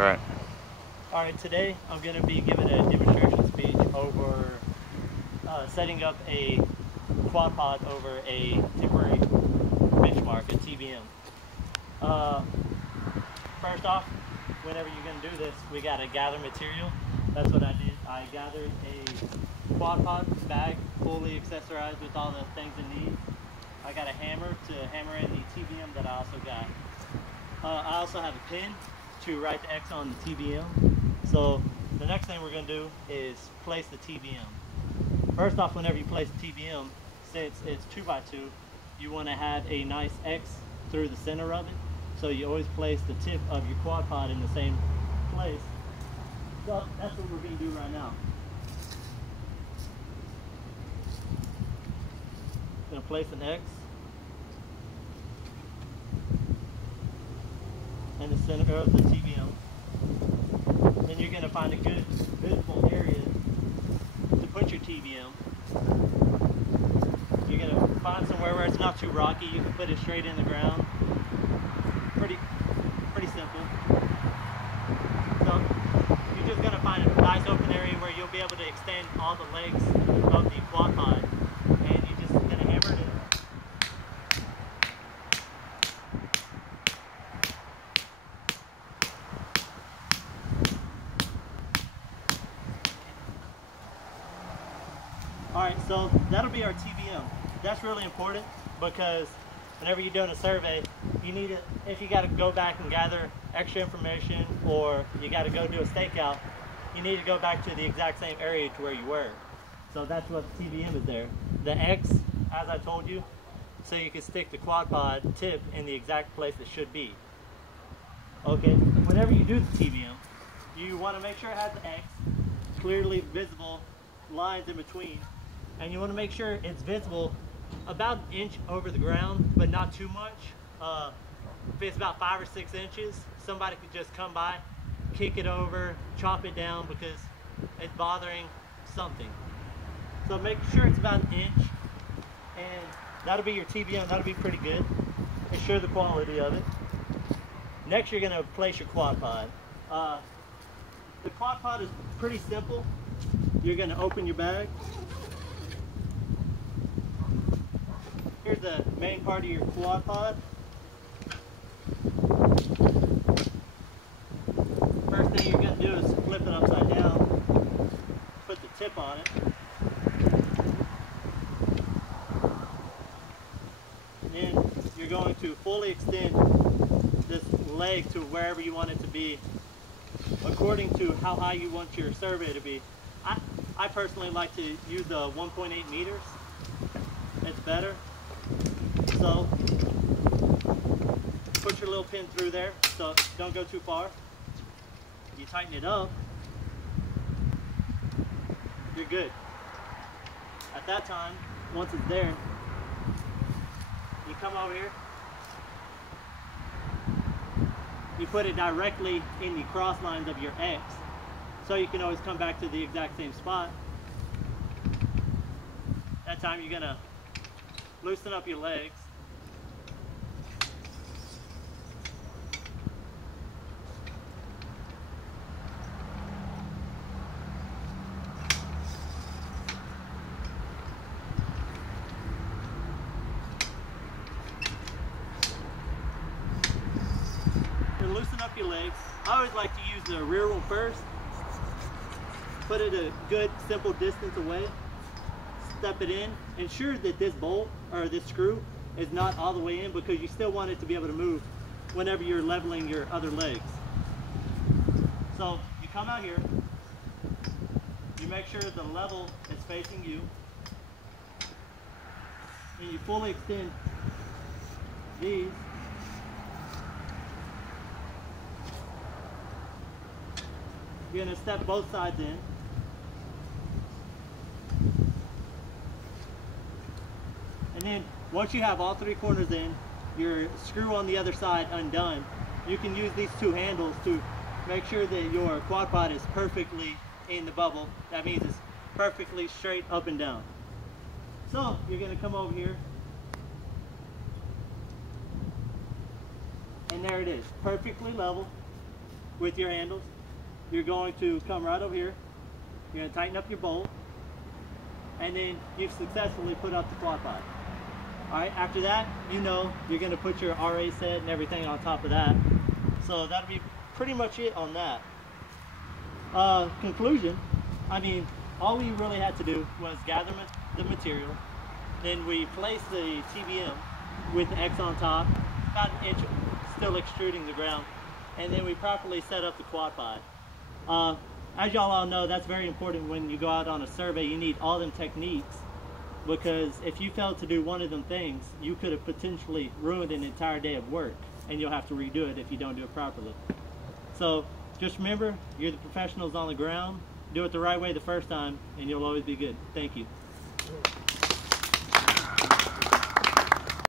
Right. All right, today I'm going to be giving a demonstration speech over setting up a quad pod over a temporary benchmark, a TBM. First off, whenever you're going to do this, we got to gather material. That's what I did. I gathered a quad pod bag, fully accessorized with all the things it needs. I got a hammer to hammer in the TBM that I also got. I also have a pin to write the X on the TBM. So the next thing we're going to do is place the TBM. First off, whenever you place the TBM, since it's 2x2, you want to have a nice X through the center of it. So you always place the tip of your quad pod in the same place. So that's what we're going to do right now. Going to place an X in the center of the TBM. Then you're going to find a good visible area to put your TBM. You're going to find somewhere where it's not too rocky. You can put it straight in the ground. Pretty simple. So you're just going to find a nice open area where you'll be able to extend all the legs of the quad pod, and you're just going to hammer it in. Alright, so that'll be our TBM. That's really important because whenever you're doing a survey, you need it, if you got to go back and gather extra information, or you got to go do a stakeout, you need to go back to the exact same area to where you were. So that's what the TBM is there. The X, as I told you, so you can stick the quad pod tip in the exact place it should be. Okay, whenever you do the TBM, you want to make sure it has the X, clearly visible lines in between, and you want to make sure it's visible about an inch over the ground, but not too much. If it's about 5 or 6 inches, somebody could just come by, kick it over, chop it down because it's bothering something. So make sure it's about an inch, and that'll be your TBM. That'll be pretty good. Ensure the quality of it. Next, you're going to place your quad pod. The quad pod is pretty simple. You're going to open your bag. Here's the main part of your quad pod. First thing you're going to do is flip it upside down, put the tip on it, and then you're going to fully extend this leg to wherever you want it to be according to how high you want your survey to be. I personally like to use the 1.8 meters. It's better. So put your little pin through there, so don't go too far. You tighten it up, you're good. At that time, once it's there, you come over here, you put it directly in the cross lines of your X, so you can always come back to the exact same spot. That time you're gonna loosen up your legs. Loosen up your legs. I always like to use the rear one first. Put it a good simple distance away. Step it in. Ensure that this bolt or this screw is not all the way in, because you still want it to be able to move whenever you're leveling your other legs. So you come out here, you make sure the level is facing you, and you fully extend these. You're going to step both sides in. And then once you have all 3 corners in, your screw on the other side undone, you can use these 2 handles to make sure that your quad pod is perfectly in the bubble. That means it's perfectly straight up and down. So you're going to come over here, and there it is, perfectly level. with your handles. You're going to come right over here. You're going to tighten up your bolt, and then you've successfully put up the quad pod. Alright, after that, you know you're going to put your RA set and everything on top of that. So that'll be pretty much it on that. Conclusion, I mean, all we really had to do was gather the material, then we placed the TBM with the X on top, about an inch still extruding the ground, and then we properly set up the quad pod. As y'all all know, that's very important when you go out on a survey. You need all them techniques, because if you fail to do one of them things, you could have potentially ruined an entire day of work, and you'll have to redo it if you don't do it properly. So just remember, you're the professionals on the ground. Do it the right way the first time, and you'll always be good. Thank you.